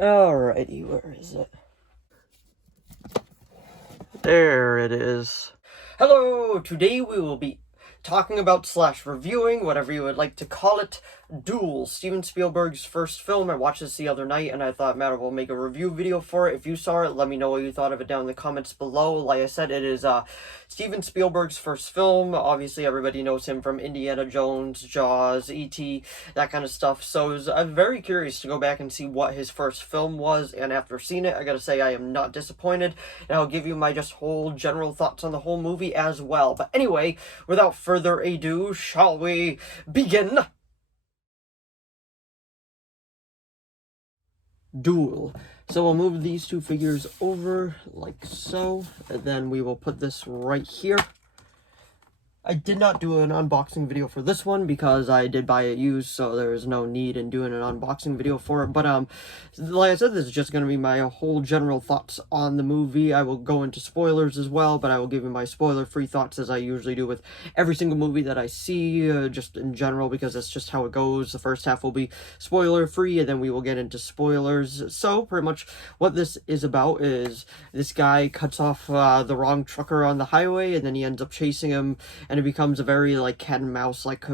Alrighty, where is it? There it is. Hello! Today we will be talking about / reviewing, whatever you would like to call it, DUEL, Steven Spielberg's first film. I watched this the other night and I thought, man, we'll make a review video for it. If you saw it, let me know what you thought of it down in the comments below. Like I said, it is Steven Spielberg's first film. Obviously, everybody knows him from Indiana Jones, Jaws, E.T., that kind of stuff. So I'm very curious to go back and see what his first film was, and after seeing it, I gotta say I am not disappointed, and I'll give you my just whole general thoughts on the whole movie as well. But anyway, without further ado, shall we begin? DUEL. So we'll move these two figures over like so, and then we will put this right here. I did not do an unboxing video for this one because I did buy it used, so there is no need in doing an unboxing video for it. But like I said, this is just going to be my whole general thoughts on the movie. I will go into spoilers as well, but I will give you my spoiler-free thoughts as I usually do with every single movie that I see, just in general, because that's just how it goes. The first half will be spoiler-free, and then we will get into spoilers. So pretty much what this is about is this guy cuts off the wrong trucker on the highway, and then he ends up chasing him, and it becomes a very like cat and mouse, like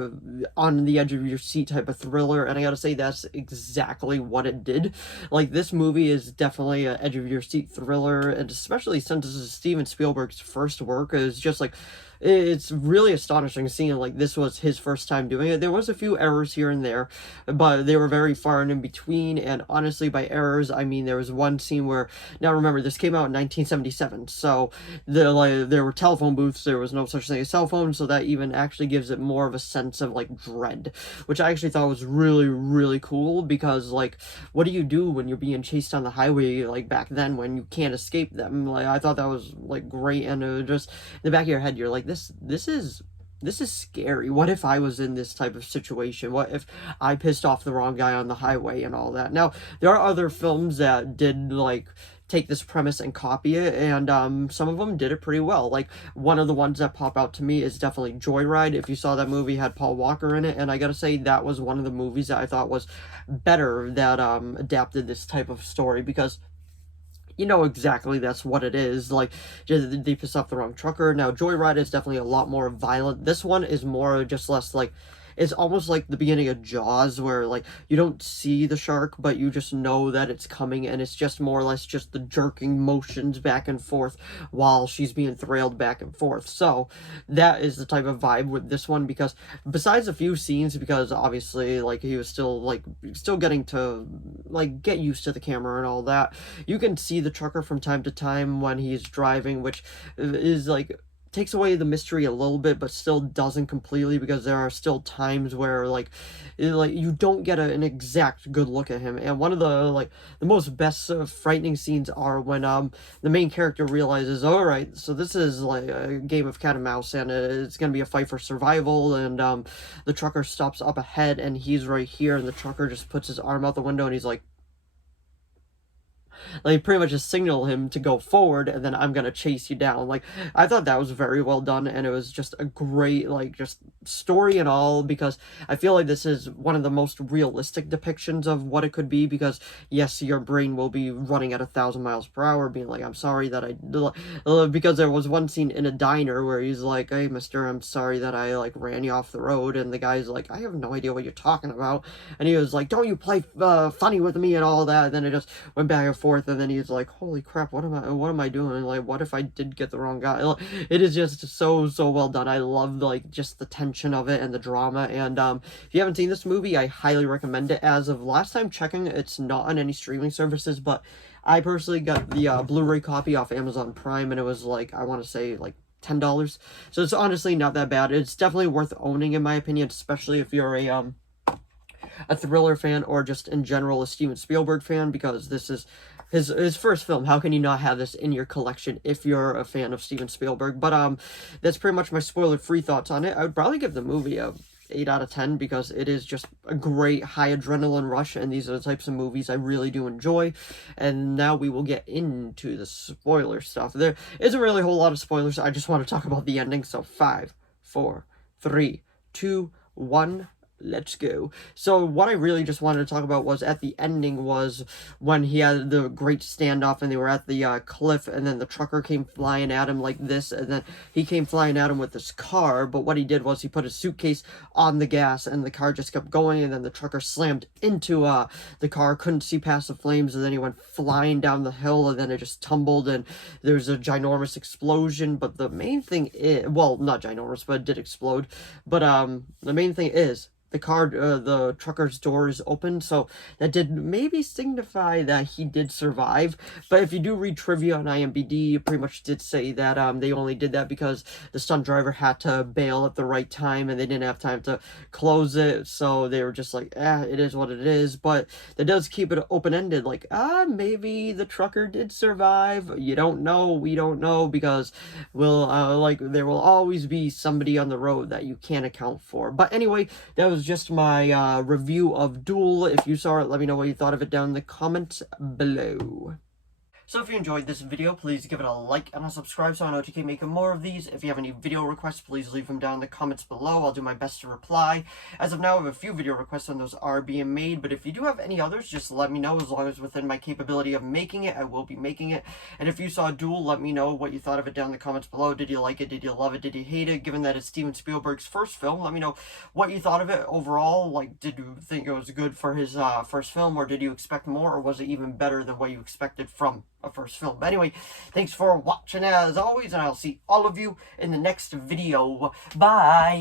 on the edge of your seat type of thriller. And I gotta say, that's exactly what it did. Like, this movie is definitely an edge of your seat thriller, and especially since this is Steven Spielberg's first work, is just like, it's really astonishing seeing like this was his first time doing it. There was a few errors here and there, but they were very far and in between. And honestly, by errors, I mean there was one scene where, now remember, this came out in 1977, so there were telephone booths. There was no such thing as cell phones, so that even actually gives it more of a sense of like dread, which I actually thought was really, really cool. Because like, what do you do when you're being chased on the highway like back then when you can't escape them? Like, I thought that was like great, and it just in the back of your head you're like, this is scary. What if I was in this type of situation? What if I pissed off the wrong guy on the highway and all that? Now, there are other films that did like take this premise and copy it, and some of them did it pretty well. Like, one of the ones that pop out to me is definitely Joyride. If you saw that movie, it had Paul Walker in it, and I gotta say that was one of the movies that I thought was better that adapted this type of story, because you know exactly that's what it is. Like, just they piss off the wrong trucker. Now, Joyride is definitely a lot more violent. This one is more just less like, it's almost like the beginning of Jaws, where like you don't see the shark, but you just know that it's coming, and it's just more or less just the jerking motions back and forth while she's being thrilled back and forth. So that is the type of vibe with this one, because besides a few scenes, because obviously like he was still getting to like get used to the camera and all that, you can see the trucker from time to time when he's driving, which is like takes away the mystery a little bit, but still doesn't completely, because there are still times where like you don't get an exact good look at him. And one of the most best frightening scenes are when the main character realizes, all right, so this is like a game of cat and mouse, and it's gonna be a fight for survival. And the trucker stops up ahead, and he's right here, and the trucker just puts his arm out the window, and he's like pretty much just signal him to go forward, and then I'm gonna chase you down. Like, I thought that was very well done, and it was just a great like just story and all, because I feel like this is one of the most realistic depictions of what it could be. Because yes, your brain will be running at 1,000 miles per hour, being like, I'm sorry that because there was one scene in a diner where he's like, hey mister, I'm sorry that I like ran you off the road, and the guy's like, I have no idea what you're talking about, and he was like, don't you play funny with me and all that. And then it just went back and forth, and then he's like, holy crap, what am I doing? Like, what if I did get the wrong guy? It is just so well done. I love like just the tension of it and the drama. And if you haven't seen this movie, I highly recommend it. As of last time checking, it's not on any streaming services, but I personally got the Blu-ray copy off Amazon Prime, and it was like, I want to say like $10. So it's honestly not that bad. It's definitely worth owning in my opinion, especially if you're a thriller fan, or just in general a Steven Spielberg fan, because this is his first film. How can you not have this in your collection if you're a fan of Steven Spielberg? But that's pretty much my spoiler-free thoughts on it. I would probably give the movie a 8 out of 10, because it is just a great high adrenaline rush, and these are the types of movies I really do enjoy. And now we will get into the spoiler stuff. There isn't really a whole lot of spoilers. I just want to talk about the ending. So 5, 4, 3, 2, 1, let's go. So what I really just wanted to talk about was at the ending was when he had the great standoff and they were at the cliff, and then the trucker came flying at him like this, and then he came flying at him with this car, but what he did was he put his suitcase on the gas and the car just kept going, and then the trucker slammed into the car, couldn't see past the flames, and then he went flying down the hill, and then it just tumbled, and there's a ginormous explosion. But the main thing is, well, not ginormous, but it did explode. But the main thing is the trucker's door is open, so that did maybe signify that he did survive. But if you do read trivia on IMDb, it pretty much did say that they only did that because the stunt driver had to bail at the right time and they didn't have time to close it, so they were just like, it is what it is. But that does keep it open-ended, like, maybe the trucker did survive. You don't know, we don't know, because there will always be somebody on the road that you can't account for. But anyway, that was just my review of Duel. If you saw it, let me know what you thought of it down in the comments below. So if you enjoyed this video, please give it a like and a subscribe so I know to keep making more of these. If you have any video requests, please leave them down in the comments below. I'll do my best to reply. As of now, I have a few video requests and those are being made, but if you do have any others, just let me know. As long as within my capability of making it, I will be making it. And if you saw Duel, let me know what you thought of it down in the comments below. Did you like it? Did you love it? Did you hate it? Given that it's Steven Spielberg's first film, let me know what you thought of it overall. Like, did you think it was good for his first film, or did you expect more, or was it even better than what you expected from a first film? But anyway, thanks for watching as always, and I'll see all of you in the next video. Bye.